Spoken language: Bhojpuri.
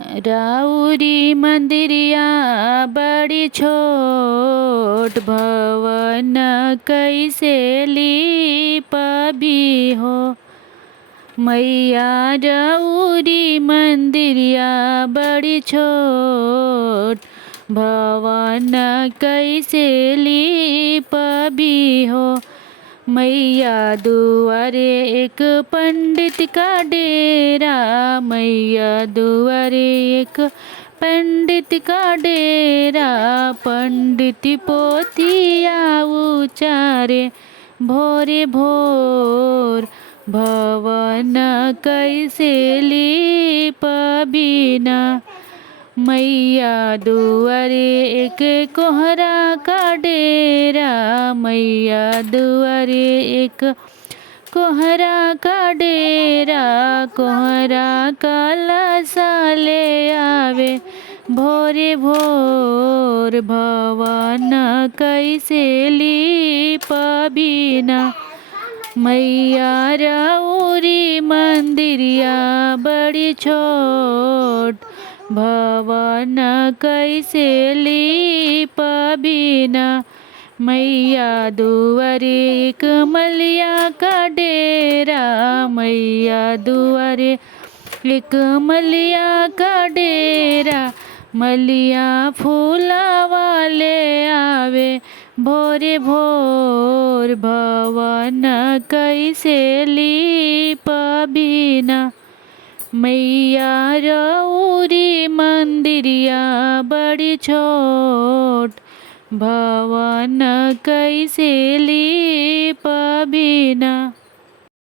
राउरी मंदिरिया बड़ी छोट, भवन कैसे लीपबी हो। मैया राउरी मंदिरिया बड़ी छोट, भवन कैसे लीपबी हो। मैया दुआरे एक पंडित का डेरा, मैया दुआरे एक पंडित का डेरा। पंडित पोथिया उचारे भोरे भोर, भवन कैसे लीपबी ना। मैया दुआरे एक कोहरा का डेरा, मैया दुआरे एक कोहरा का डेरा। कोहरा काला साले आवे भोरे भोर, भवन कैसे लीपबी ना। मैया राउरी मंदिरिया बड़ी छोट, भवन कैसे लीपबी ना। मैया दुआरे एक मलिया का डेरा, मैया दुआरे एक मलिया का डेरा। मलिया फूला वाले आवे भोरे भोर, भवन कैसे लीपबी ना। मैया राउरी मंदिरिया बड़ी छोट, भवन कैसे लीपबी ना।